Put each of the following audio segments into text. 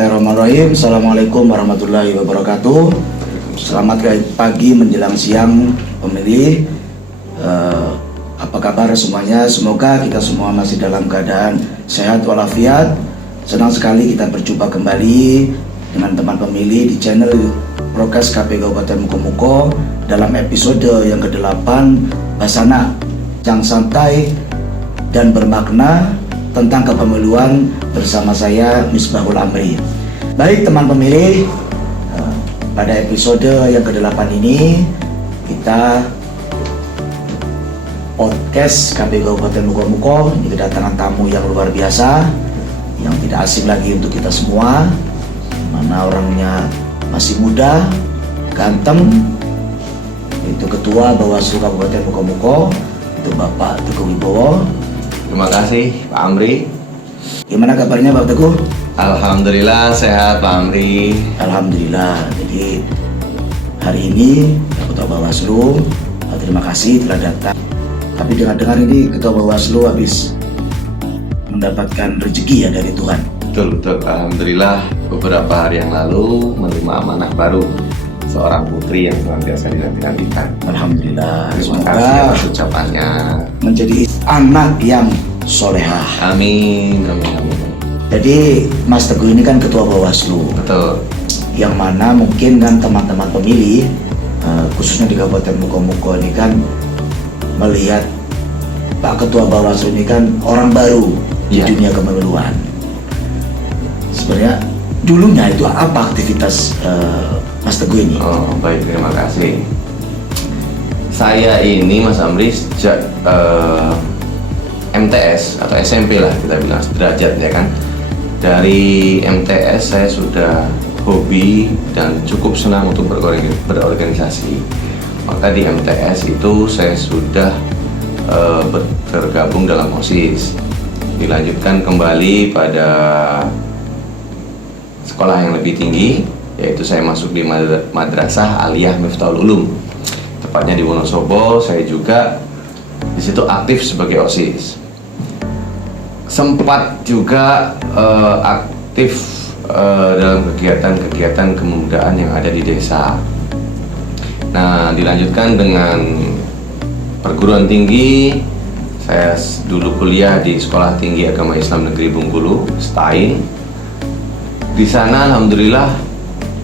Bismillahirrahmanirrahim. Assalamualaikum warahmatullahi wabarakatuh. Selamat pagi menjelang siang pemilih. Apa kabar semuanya? Semoga kita semua masih dalam keadaan sehat walafiat. Senang sekali kita berjumpa kembali dengan teman pemilih di channel Prokes KPU Kabupaten Mukomuko dalam episode yang ke-8 Basana yang santai dan bermakna tentang kepemiluan bersama saya Misbahul Amri. Baik teman pemilih, pada episode yang ke-8 ini kita podcast KPU Kabupaten Mukomuko ini kedatangan tamu yang luar biasa, yang tidak asing lagi untuk kita semua, mana orangnya masih muda, ganteng, itu Ketua Bawaslu Kabupaten Mukomuko, itu Bapak Teguh Wibowo. Terima kasih Pak Amri. Gimana kabarnya Pak Teguh? Alhamdulillah sehat Pak Amri. Alhamdulillah. Jadi hari ini Ketua Bawaslu, terima kasih telah datang. Tapi dengar-dengar ini Ketua Bawaslu habis mendapatkan rezeki ya dari Tuhan. Betul. Alhamdulillah beberapa hari yang lalu menerima amanah baru, seorang putri yang senantiasa dinanti-nantikan. Alhamdulillah. Terima Semoga kasih atas ucapannya. menjadi anak yang solehah. Amin. Jadi Mas Teguh ini kan Ketua Bawaslu, Betul. yang mana mungkin kan teman-teman pemilih khususnya di Kabupaten Mukomuko ini kan melihat Pak Ketua Bawaslu ini kan orang baru di Iya. dunia kepemiluan. Sebenarnya dulunya itu apa aktivitas Mas Teguh ini? Oh baik, terima kasih. Saya ini Mas Amri sejak MTS atau SMP lah kita bilang sederajat ya kan. Dari MTS saya sudah hobi dan cukup senang untuk berorganisasi. Maka di MTS itu saya sudah tergabung dalam OSIS. Dilanjutkan kembali pada sekolah yang lebih tinggi, yaitu saya masuk di Madrasah Aliyah Miftahul Ulum, tepatnya di Wonosobo. Saya juga di situ aktif sebagai OSIS. Sempat juga aktif dalam kegiatan-kegiatan kemudaan yang ada di desa. Nah, dilanjutkan dengan perguruan tinggi. Saya dulu kuliah di Sekolah Tinggi Agama Islam Negeri Bengkulu, STAIN. Di sana alhamdulillah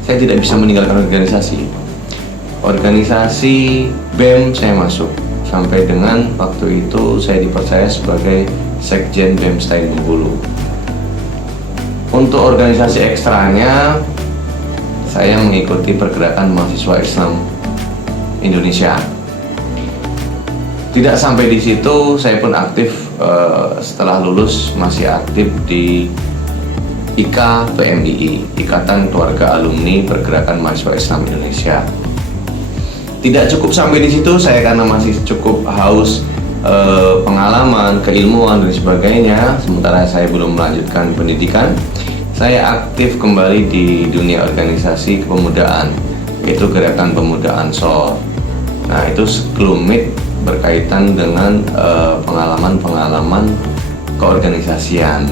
saya tidak bisa meninggalkan organisasi. Organisasi BEM saya masuk sampai dengan waktu itu saya dipercaya sebagai Sekjen BEM STAIN Bengkulu. Untuk organisasi ekstranya saya mengikuti pergerakan mahasiswa Islam Indonesia. Tidak sampai di situ, saya pun aktif setelah lulus masih aktif di IKPMII, Ikatan Keluarga Alumni Pergerakan Mahasiswa Islam Indonesia. Tidak cukup sampai di situ, saya karena masih cukup haus pengalaman, keilmuan dan sebagainya. Sementara saya belum melanjutkan pendidikan, saya aktif kembali di dunia organisasi kepemudaan, yaitu Gerakan Pemuda Ansor. Nah, itu sekelumit berkaitan dengan pengalaman-pengalaman keorganisasian.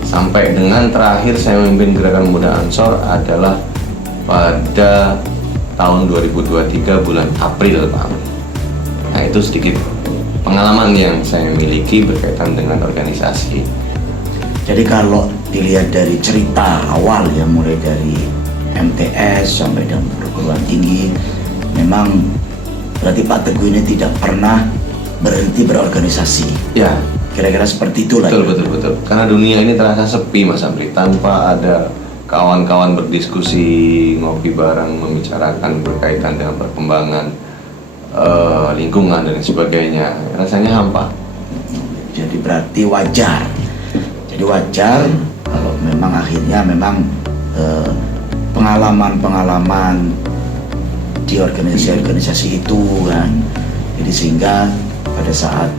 Sampai dengan terakhir saya memimpin Gerakan Pemuda Ansor adalah pada tahun 2023 bulan April, Pak. Nah, itu sedikit pengalaman yang saya miliki berkaitan dengan organisasi. Jadi kalau dilihat dari cerita awal ya, mulai dari MTS sampai dengan perguruan tinggi, memang berarti Pak Teguh ini tidak pernah berhenti berorganisasi. Ya, Kira-kira seperti itulah. betul. Karena dunia ini terasa sepi, Mas Amri, tanpa ada kawan-kawan berdiskusi, ngopi bareng, membicarakan berkaitan dengan perkembangan lingkungan dan sebagainya. Rasanya hampa. Jadi berarti wajar. Jadi wajar kalau memang akhirnya memang pengalaman-pengalaman di organisasi-organisasi itu kan, jadi sehingga pada saat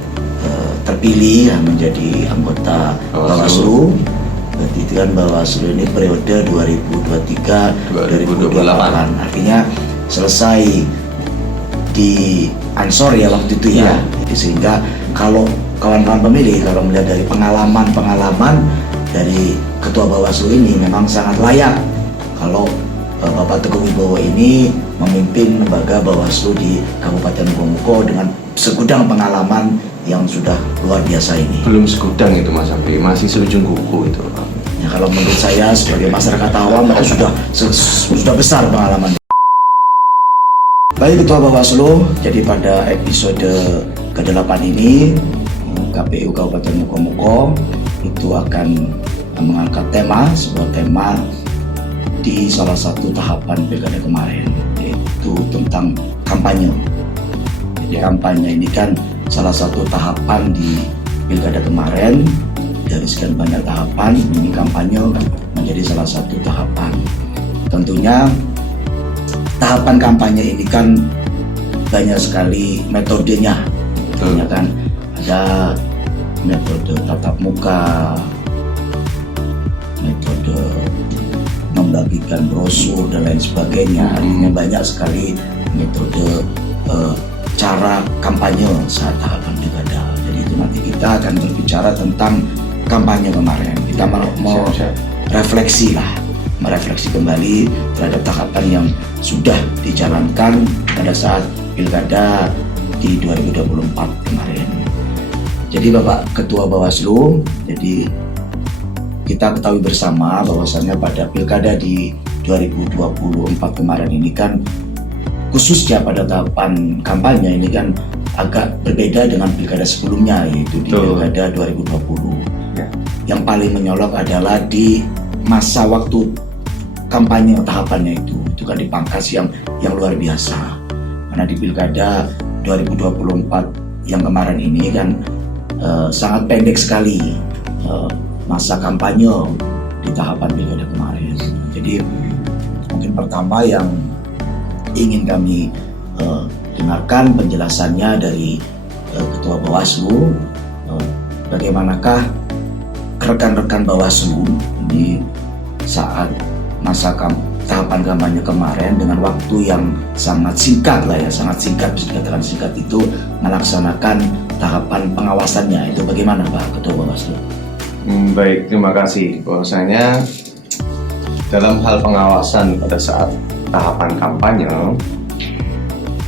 terpilih menjadi anggota Bawaslu, berarti itu kan Bawaslu ini periode 2023-2028, artinya selesai di Ansor ya waktu itu ya. Jadi sehingga kalau kawan-kawan pemilih kalau melihat dari pengalaman-pengalaman dari Ketua Bawaslu ini memang sangat layak kalau Bapak Teguh Wibowo ini memimpin lembaga Bawaslu di Kabupaten Mukomuko dengan segudang pengalaman yang sudah luar biasa ini. Belum segudang itu Mas Amri, masih seujung kuku itu. Ya, kalau menurut saya sebagai masyarakat awam itu sudah besar pengalaman. Baik Ketua Bawaslu, jadi pada episode ke-8 ini KPU Kabupaten Mukomuko itu akan mengangkat sebuah tema di salah satu tahapan pilkada kemarin, yaitu tentang kampanye. Jadi kampanye ini kan salah satu tahapan di pilkada kemarin. Dari sekian banyak tahapan, ini kampanye menjadi salah satu tahapan. Tentunya tahapan kampanye ini kan banyak sekali metodenya. Tentunya kan ada metode tatap muka, metode membagikan brosur dan lain sebagainya. Artinya banyak sekali metode cara kampanye saat tahapan pilkada. Jadi itu nanti kita akan berbicara tentang kampanye kemarin. Kita mau merefleksi kembali terhadap tahapan yang sudah dijalankan pada saat pilkada di 2024 kemarin. Jadi Bapak Ketua Bawaslu, jadi kita ketahui bersama bahwasannya pada pilkada di 2024 kemarin ini kan khususnya pada tahapan kampanye ini kan agak berbeda dengan pilkada sebelumnya, yaitu di pilkada 2020. Ya. Yang paling menyolok adalah di masa waktu kampanye tahapannya itu kan dipangkas yang luar biasa. Karena di pilkada 2024 yang kemarin ini kan sangat pendek sekali masa kampanye di tahapan pilkada kemarin. Jadi mungkin pertama yang ingin kami dengarkan penjelasannya dari Ketua Bawaslu, bagaimanakah rekan-rekan Bawaslu di saat masa tahapan kampanye kemarin dengan waktu yang sangat singkat sangat singkat, bisa dikatakan singkat itu, melaksanakan tahapan pengawasannya. Itu bagaimana Pak Ketua Bawaslu? Baik, terima kasih. Bahwasanya dalam hal pengawasan pada saat tahapan kampanye,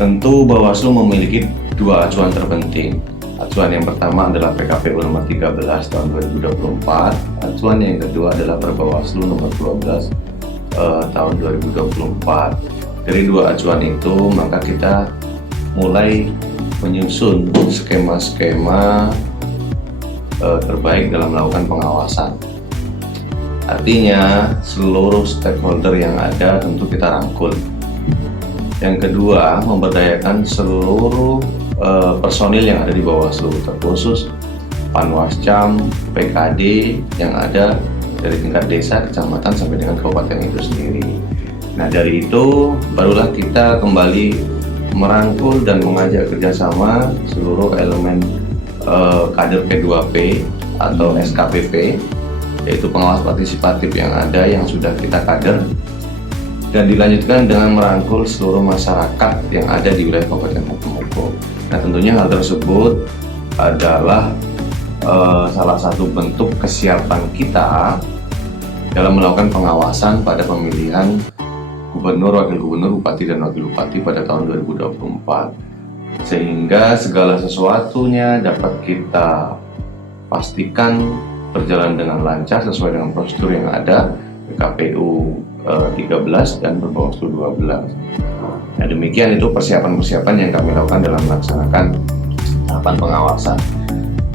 tentu Bawaslu memiliki dua acuan terpenting. Acuan yang pertama adalah PKPU nomor 13 tahun 2024. Acuan yang kedua adalah Perbawaslu nomor 12 tahun 2024. Dari dua acuan itu, maka kita mulai menyusun skema-skema terbaik dalam melakukan pengawasan. Artinya seluruh stakeholder yang ada tentu kita rangkul. Yang kedua, memberdayakan seluruh personil yang ada di Bawaslu, terkhusus Panwascam, PKD yang ada dari tingkat desa, kecamatan sampai dengan kabupaten itu sendiri. Nah dari itu barulah kita kembali merangkul dan mengajak kerjasama seluruh elemen kader P2P atau SKPP, yaitu pengawas partisipatif yang ada yang sudah kita kader, dan dilanjutkan dengan merangkul seluruh masyarakat yang ada di wilayah Kabupaten Mukomuko. Nah tentunya hal tersebut adalah salah satu bentuk kesiapan kita dalam melakukan pengawasan pada pemilihan gubernur, wakil gubernur, bupati, dan wakil bupati pada tahun 2024. Sehingga segala sesuatunya dapat kita pastikan berjalan dengan lancar sesuai dengan prosedur yang ada KPU 13 dan Perbawaslu 12. Nah demikian itu persiapan-persiapan yang kami lakukan dalam melaksanakan tahapan pengawasan.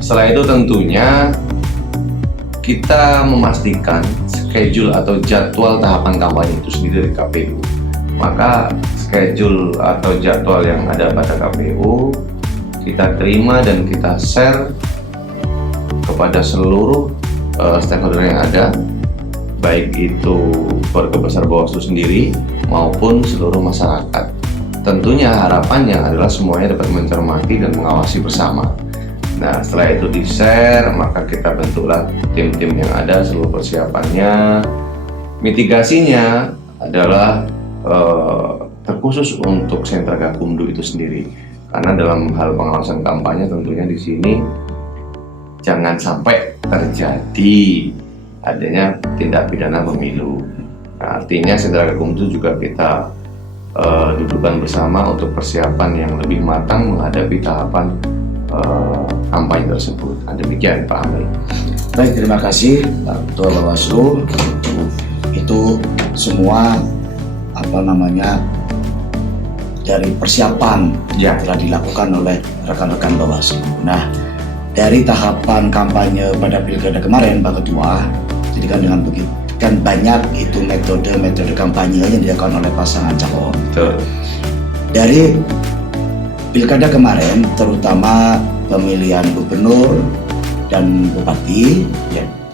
Setelah itu tentunya kita memastikan schedule atau jadwal tahapan kampanye itu sendiri dari KPU. Maka schedule atau jadwal yang ada pada KPU kita terima dan kita share kepada seluruh stakeholder yang ada, baik itu keluarga besar Bawaslu sendiri maupun seluruh masyarakat. Tentunya harapannya adalah semuanya dapat mencermati dan mengawasi bersama. Nah setelah itu di-share, maka kita bentuklah tim-tim yang ada, seluruh persiapannya. Mitigasinya adalah terkhusus untuk sentra Gakumdu itu sendiri. Karena dalam hal pengawasan kampanye tentunya di sini jangan sampai terjadi adanya tindak pidana pemilu. Nah, artinya Sentra Gakumdu itu juga kita dudukkan bersama untuk persiapan yang lebih matang menghadapi tahapan kampanye tersebut. Demikian Pak Amri. Baik, terima kasih Pak Ketua Bawaslu. Itu semua dari persiapan yang telah dilakukan oleh rekan-rekan Bawaslu. Nah, dari tahapan kampanye pada pilkada kemarin Pak Ketua, jadi kan dengan begitu kan banyak itu metode kampanye yang dilakukan oleh pasangan calon. Betul. Dari pilkada kemarin, terutama pemilihan gubernur dan bupati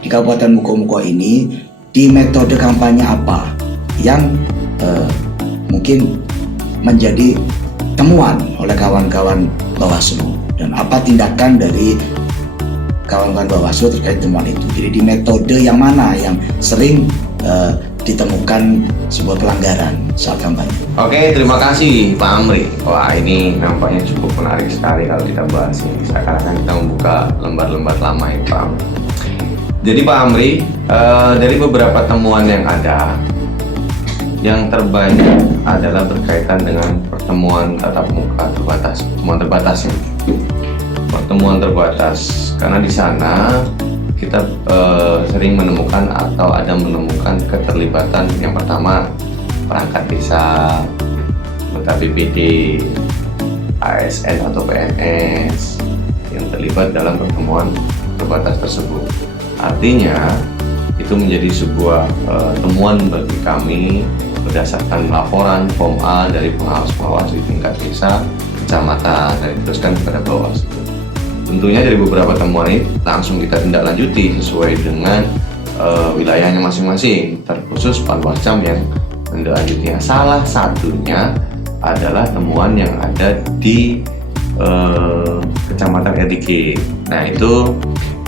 di Kabupaten Mukomuko ini, di metode kampanye apa yang mungkin menjadi temuan oleh kawan-kawan Bawaslu, dan apa tindakan dari kawan-kawan Bawaslu terkait temuan itu. Jadi di metode yang mana yang sering ditemukan sebuah pelanggaran saat kampanye. Oke, terima kasih Pak Amri. Wah, ini nampaknya cukup menarik sekali kalau kita bahas ini. Seakan-akan kita membuka lembar-lembar lama ya Pak Amri. Jadi Pak Amri, dari beberapa temuan yang ada, yang terbanyak adalah berkaitan dengan pertemuan tatap muka terbatas, pertemuan terbatas, karena di sana kita sering menemukan atau ada menemukan keterlibatan yang pertama perangkat desa, anggota BPD, ASN atau PNS yang terlibat dalam pertemuan terbatas tersebut. Artinya itu menjadi sebuah temuan bagi kami berdasarkan laporan form A dari pengawas-pengawas di tingkat desa, kecamatan, dan diteruskan kepada Bawaslu. Tentunya dari beberapa temuan ini langsung kita tindak lanjuti sesuai dengan wilayahnya masing-masing, terkhusus Panwascam yang menindaklanjutinya. Salah satunya adalah temuan yang ada di Kecamatan Edike. Nah, itu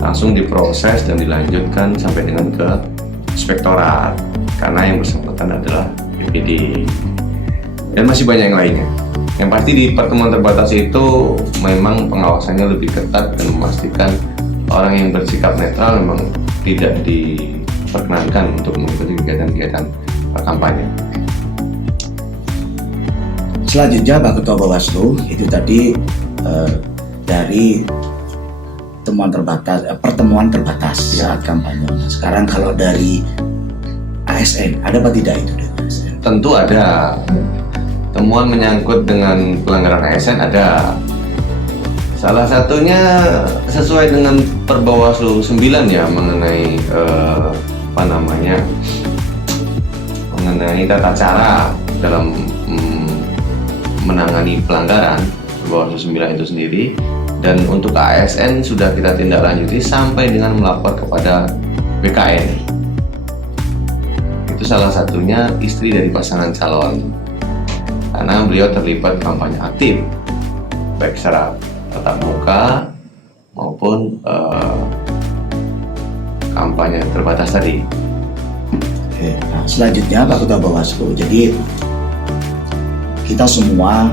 langsung diproses dan dilanjutkan sampai dengan ke inspektorat, karena yang bersangkutan adalah BPD, dan masih banyak yang lainnya. Yang pasti di pertemuan terbatas itu memang pengawasannya lebih ketat dan memastikan orang yang bersikap netral memang tidak diperkenankan untuk mengikuti kegiatan-kegiatan kampanye. Selanjutnya Pak Ketua Bawaslu, itu tadi dari pertemuan terbatas saat kampanye. Sekarang kalau dari ASN, ada apa tidak itu dari ASN? Tentu ada. Temuan menyangkut dengan pelanggaran ASN ada. Salah satunya sesuai dengan Perbawaslu 9 ya, mengenai mengenai tata cara dalam menangani pelanggaran, Perbawaslu 9 itu sendiri. Dan untuk ASN sudah kita tindak lanjuti sampai dengan melapor kepada BKN. Itu salah satunya istri dari pasangan calon, karena beliau terlibat kampanye aktif baik secara tatap muka maupun kampanye terbatas tadi. Oke, nah, selanjutnya Pak Ketua Bawaslu, jadi kita semua,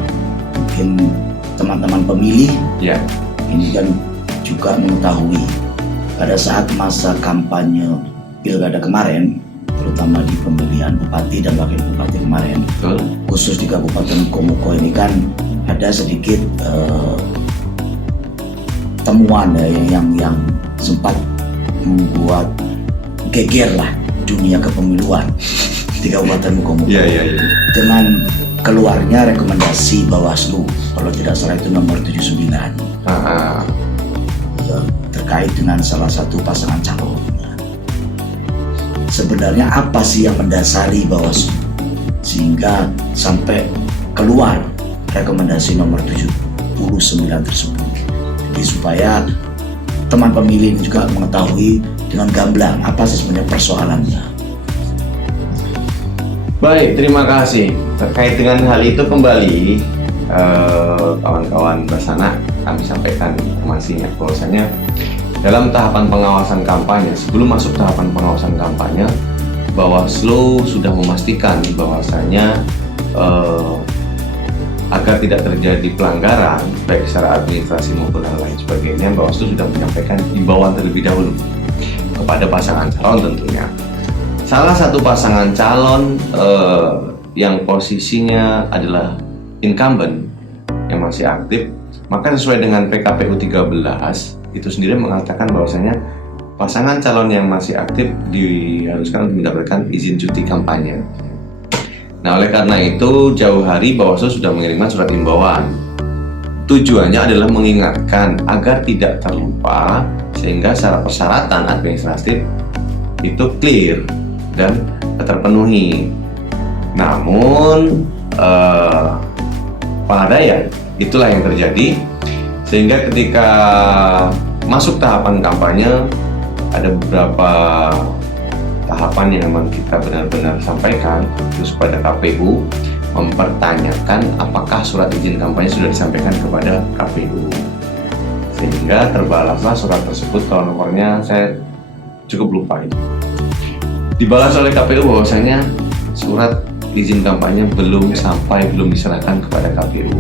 mungkin teman-teman pemilih Ya, ini kan juga mengetahui pada saat masa kampanye pilkada kemarin, terutama di pemilihan bupati dan wakil bupati kemarin, betul. khusus di Kabupaten Mukomuko ini kan ada sedikit temuan yang sempat membuat geger lah dunia kepemiluan di Kabupaten Mukomuko. Iya. Dengan keluarnya rekomendasi Bawaslu, kalau tidak salah itu nomor 79, terkait dengan salah satu pasangan calon. Sebenarnya apa sih yang mendasari Bawaslu sehingga sampai keluar rekomendasi nomor 79 tersebut? Jadi supaya teman pemilih ini juga mengetahui dengan gamblang apa sih sebenarnya persoalannya. Baik, terima kasih. Terkait dengan hal itu kembali, kawan-kawan Basana, kami sampaikan informasinya bahwasanya dalam tahapan pengawasan kampanye, sebelum masuk tahapan pengawasan kampanye, Bawaslu sudah memastikan bahwasanya agar tidak terjadi pelanggaran baik secara administrasi maupun hal lain sebagainya, Bawaslu sudah menyampaikan himbauan terlebih dahulu. kepada pasangan calon tentunya. Salah satu pasangan calon yang posisinya adalah incumbent yang masih aktif, maka sesuai dengan PKPU 13 itu sendiri mengatakan bahwasanya pasangan calon yang masih aktif diharuskan untuk mendapatkan izin cuti kampanye. Nah, oleh karena itu jauh hari Bawaslu sudah mengirimkan surat himbauan. Tujuannya adalah mengingatkan agar tidak terlupa sehingga secara persyaratan administratif itu clear dan terpenuhi. Namun pengadaian itulah yang terjadi, sehingga ketika masuk tahapan kampanye ada beberapa tahapan yang memang kita benar-benar sampaikan terus pada KPU, mempertanyakan apakah surat izin kampanye sudah disampaikan kepada KPU, sehingga terbalaslah surat tersebut. Kalau nomornya saya cukup lupa itu, dibalas oleh KPU bahwasanya surat izin kampanye belum diserahkan kepada KPU.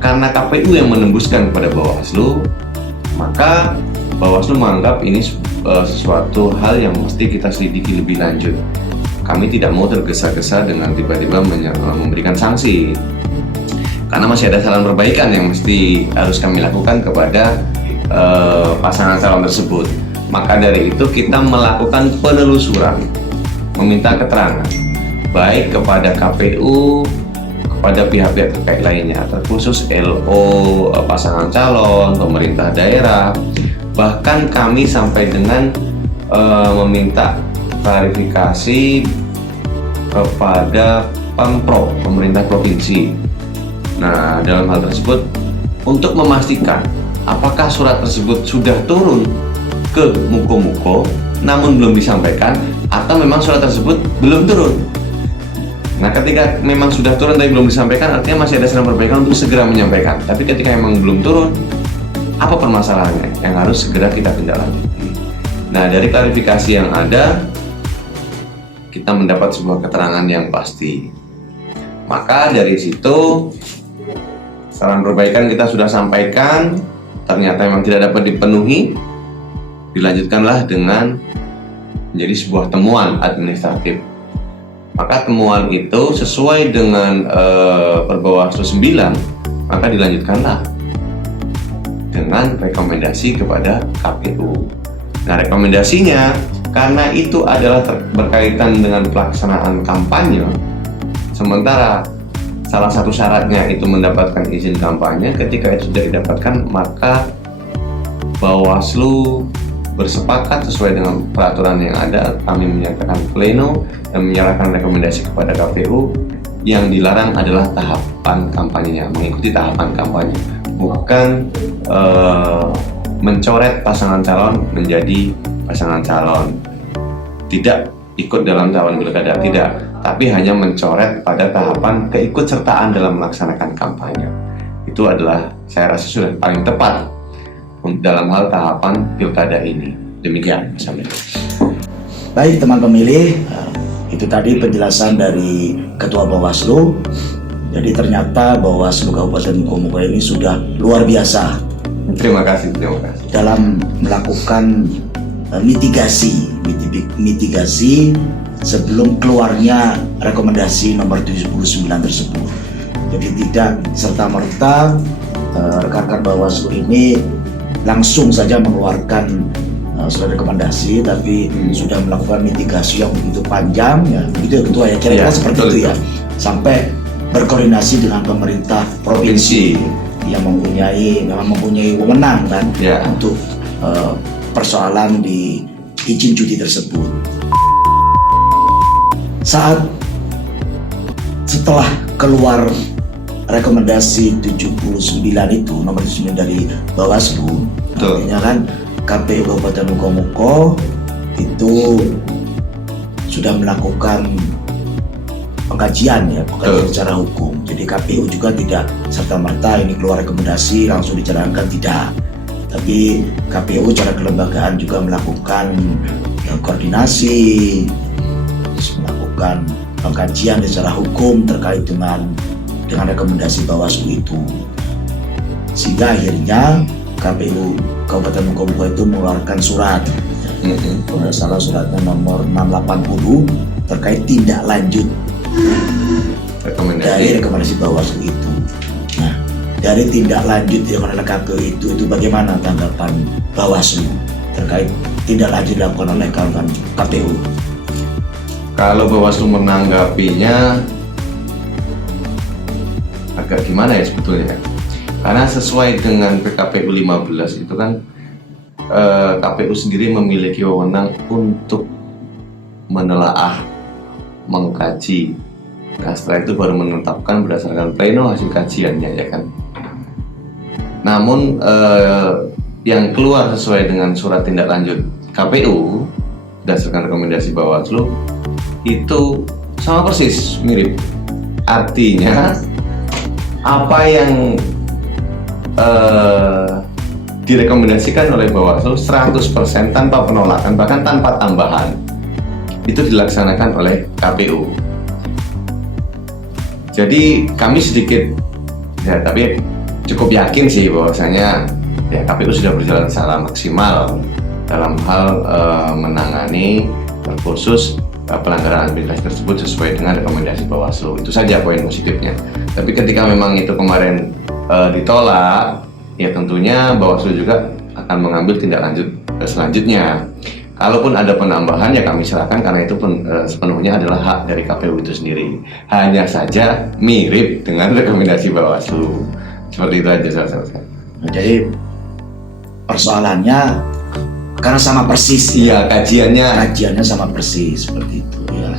Karena KPU yang menembuskan kepada Bawaslu, maka Bawaslu menganggap ini sesuatu hal yang mesti kita selidiki lebih lanjut. Kami tidak mau tergesa-gesa dengan tiba-tiba memberikan sanksi, karena masih ada saran perbaikan yang mesti harus kami lakukan kepada pasangan calon tersebut. Maka dari itu kita melakukan penelusuran, meminta keterangan baik kepada KPU, kepada pihak-pihak terkait lainnya, terkhusus LO, pasangan calon, pemerintah daerah. Bahkan kami sampai dengan meminta klarifikasi kepada Pemprov, pemerintah provinsi. Nah, dalam hal tersebut untuk memastikan apakah surat tersebut sudah turun ke Muko-Muko namun belum disampaikan, atau memang surat tersebut belum turun. Nah, ketika memang sudah turun tapi belum disampaikan, artinya masih ada saran perbaikan untuk segera menyampaikan. Tapi ketika memang belum turun, apa permasalahannya yang harus segera kita tindak lanjuti? Nah, dari klarifikasi yang ada, kita mendapat sebuah keterangan yang pasti. Maka dari situ, saran perbaikan kita sudah sampaikan, ternyata memang tidak dapat dipenuhi, dilanjutkanlah dengan menjadi sebuah temuan administratif. Maka temuan itu sesuai dengan Perbawaslu 9, maka dilanjutkanlah dengan rekomendasi kepada KPU. Nah, rekomendasinya karena itu adalah berkaitan dengan pelaksanaan kampanye, sementara salah satu syaratnya itu mendapatkan izin kampanye. Ketika itu sudah didapatkan, maka Bawaslu bersepakat sesuai dengan peraturan yang ada, kami menyatakan pleno dan menyerahkan rekomendasi kepada KPU. Yang dilarang adalah tahapan kampanyenya, mengikuti tahapan kampanye, bukan mencoret pasangan calon menjadi pasangan calon, tidak ikut dalam calon pilkada, tidak, tapi hanya mencoret pada tahapan keikutsertaan dalam melaksanakan kampanye. Itu adalah saya rasa sudah paling tepat dalam hal tahapan pilkada ini. Demikian, Baik teman pemilih, itu tadi penjelasan dari Ketua Bawaslu. Jadi ternyata Bawaslu Kabupaten Muko-Muko ini sudah luar biasa. Terima kasih. Dalam melakukan mitigasi sebelum keluarnya rekomendasi nomor 79 tersebut. Jadi tidak serta-merta rekan-rekan Bawaslu ini langsung saja mengeluarkan surat rekomendasi, tapi sudah melakukan mitigasi yang begitu panjang, ya begitu ya Ketua ya, kira-kira seperti itu ya, sampai berkoordinasi dengan pemerintah provinsi yang memang mempunyai wewenang kan untuk persoalan di izin cuti tersebut. Setelah keluar rekomendasi 79 itu, nomor 79 dari Bawaslu, artinya kan KPU Kabupaten Muko-Muko itu sudah melakukan pengkajian secara hukum. Jadi KPU juga tidak serta-merta ini keluar rekomendasi langsung dijalankan, tidak. Tapi KPU secara kelembagaan juga melakukan koordinasi, melakukan pengkajian secara hukum terkait dengan rekomendasi Bawaslu itu, sehingga akhirnya KPU Kabupaten Muko-Muko itu mengeluarkan surat Kalau nggak salah suratnya nomor 680 terkait tindak lanjut dari rekomendasi Bawaslu itu. Nah, dari tindak lanjut yang oleh KPU itu bagaimana tanggapan Bawaslu terkait tindak lanjut dilakukan oleh kawan KPU? Kalau Bawaslu menanggapinya agak gimana ya sebetulnya? Karena sesuai dengan PKPU 15 itu kan KPU sendiri memiliki wewenang untuk menelaah, mengkaji. Nah, setelah itu baru menetapkan berdasarkan pleno hasil kajiannya, ya kan. Namun yang keluar sesuai dengan surat tindak lanjut KPU berdasarkan rekomendasi Bawaslu itu sama persis, mirip. Artinya apa yang direkomendasikan oleh Bawaslu 100% tanpa penolakan, bahkan tanpa tambahan, itu dilaksanakan oleh KPU. Jadi kami sedikit, ya tapi cukup yakin sih bahwasanya ya KPU sudah berjalan secara maksimal dalam hal menangani terkhusus pelanggaran administrasi tersebut sesuai dengan rekomendasi Bawaslu. Itu saja poin positifnya. Tapi ketika memang itu kemarin ditolak, ya tentunya Bawaslu juga akan mengambil tindak lanjut selanjutnya. Kalaupun ada penambahan ya kami serahkan, karena itu sepenuhnya adalah hak dari KPU itu sendiri. Hanya saja mirip dengan rekomendasi Bawaslu. Seperti itu aja selesai. Nah, jadi persoalannya karena sama persis. Iya, kajiannya sama persis seperti itu ya.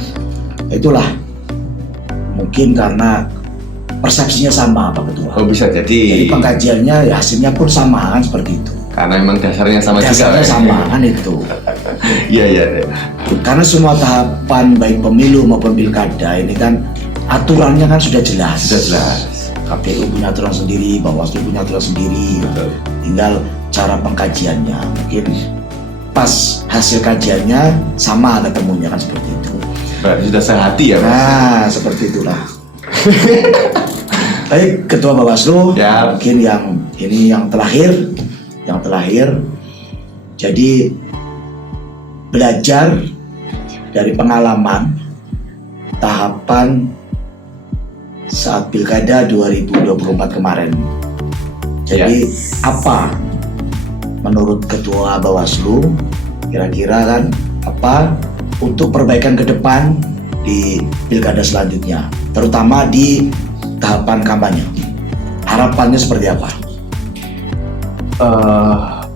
Itulah mungkin karena persepsinya sama Pak Ketua. Oh, bisa jadi. Jadi pengkajiannya ya hasilnya pun sama kan seperti itu. Karena memang dasarnya sama juga. Dasarnya sama kan itu. Iya. Karena semua tahapan baik pemilu maupun pilkada ini kan aturannya kan sudah jelas. Sudah jelas. KPU punya aturan sendiri, Bawaslu punya aturan sendiri. Betul. Tinggal cara pengkajiannya mungkin pas hasil kajiannya sama ketemunya kan seperti itu. Berarti sudah sehati ya, Mas? Nah, seperti itulah. Baik, Ketua Bawaslu, ya. Mungkin yang terakhir. Jadi belajar dari pengalaman tahapan saat Pilkada 2024 kemarin. Jadi apa menurut Ketua Bawaslu kira-kira kan apa untuk perbaikan ke depan di Pilkada selanjutnya, terutama di tahapan kampanye? Harapannya seperti apa?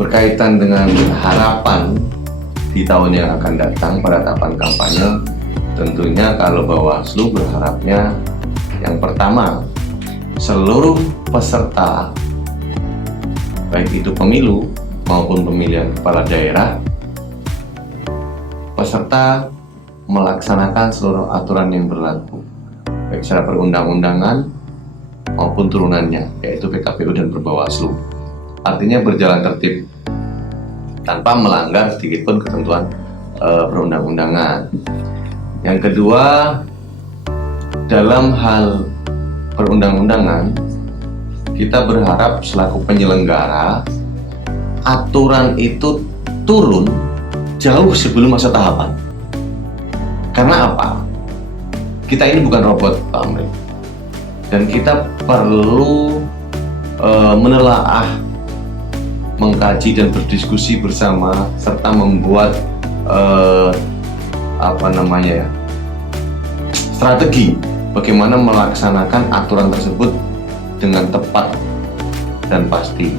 Berkaitan dengan harapan di tahun yang akan datang pada tahapan kampanye, tentunya kalau Bawaslu berharapnya yang pertama, seluruh peserta baik itu pemilu maupun pemilihan kepala daerah, peserta melaksanakan seluruh aturan yang berlaku baik secara perundang-undangan maupun turunannya, yaitu PKPU dan Perbawaslu. Artinya berjalan tertib tanpa melanggar sedikitpun ketentuan perundang-undangan. Yang kedua, dalam hal perundang-undangan, kita berharap selaku penyelenggara aturan itu turun jauh sebelum masa tahapan. Karena apa? Kita ini bukan robot, Pak Amri, dan kita perlu menelaah, mengkaji dan berdiskusi bersama serta membuat strategi bagaimana melaksanakan aturan tersebut dengan tepat dan pasti.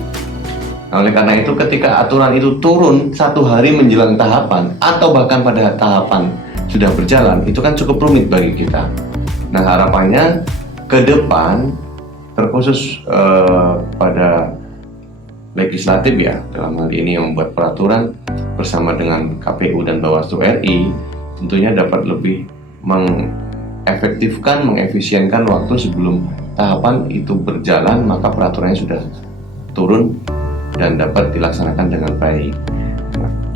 Nah, oleh karena itu ketika aturan itu turun 1 hari menjelang tahapan atau bahkan pada tahapan sudah berjalan, itu kan cukup rumit bagi kita. Nah, harapannya ke depan terkhusus pada legislatif ya, dalam hal ini yang membuat peraturan bersama dengan KPU dan Bawaslu RI, tentunya dapat lebih mengefektifkan, mengefisienkan waktu sebelum tahapan itu berjalan, maka peraturannya sudah turun dan dapat dilaksanakan dengan baik.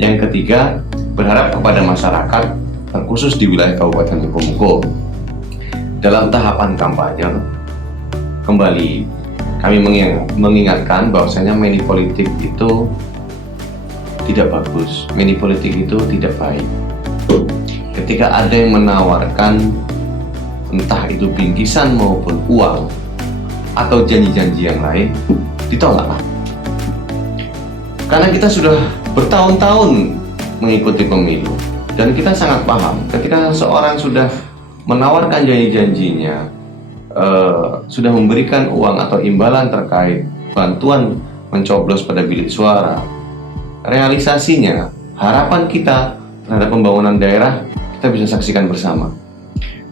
Yang ketiga, berharap kepada masyarakat terkhusus di wilayah Kabupaten Lukomuko dalam tahapan kampanye, kembali kami mengingatkan bahwasanya money politik itu tidak bagus. Money politik itu tidak baik. Ketika ada yang menawarkan entah itu bingkisan maupun uang atau janji-janji yang lain, ditolaklah. Karena kita sudah bertahun-tahun mengikuti pemilu dan kita sangat paham ketika seorang sudah menawarkan janji-janjinya, sudah memberikan uang atau imbalan terkait bantuan mencoblos pada bilik suara, realisasinya, harapan kita terhadap pembangunan daerah kita bisa saksikan bersama.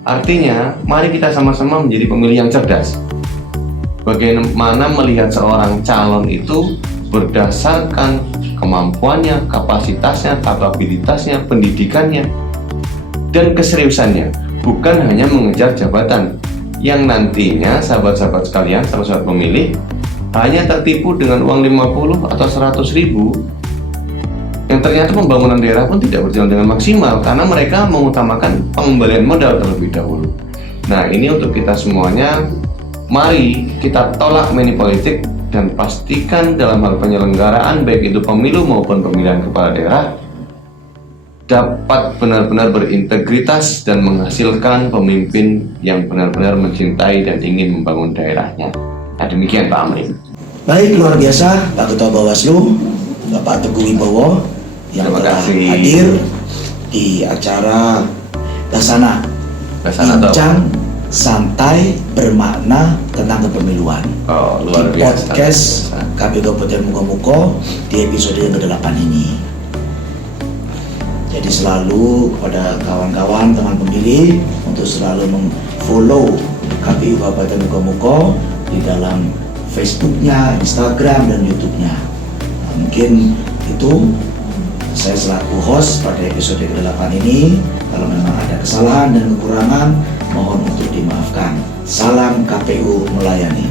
Artinya, mari kita sama-sama menjadi pemilih yang cerdas. Bagaimana melihat seorang calon itu berdasarkan kemampuannya, kapasitasnya, kapabilitasnya, pendidikannya, dan keseriusannya, bukan hanya mengejar jabatan yang nantinya sahabat-sahabat sekalian, sahabat-sahabat pemilih, hanya tertipu dengan uang 50 atau 100 ribu yang ternyata pembangunan daerah pun tidak berjalan dengan maksimal karena mereka mengutamakan pengembalian modal terlebih dahulu. Nah, ini untuk kita semuanya, mari kita tolak money politik dan pastikan dalam hal penyelenggaraan baik itu pemilu maupun pemilihan kepala daerah dapat benar-benar berintegritas dan menghasilkan pemimpin yang benar-benar mencintai dan ingin membangun daerahnya. Nah, demikian Pak Amri. Baik, luar biasa Pak Ketua Bawaslu, Bapak Teguh Wibowo yang Terima telah kasih. hadir di acara Dasana Bincang Santai Bermakna tentang Kepemiluan Oh, luar di biasa. podcast KPU Kabupaten Mukomuko di episode yang ke-8 ini. Jadi selalu kepada kawan-kawan teman pemilih untuk selalu follow KPU Kabupaten Mukomuko di dalam Facebooknya, Instagram, dan YouTube-nya. Nah, mungkin itu saya selaku host pada episode ke-8 ini. Kalau memang ada kesalahan dan kekurangan, mohon untuk dimaafkan. Salam KPU melayani.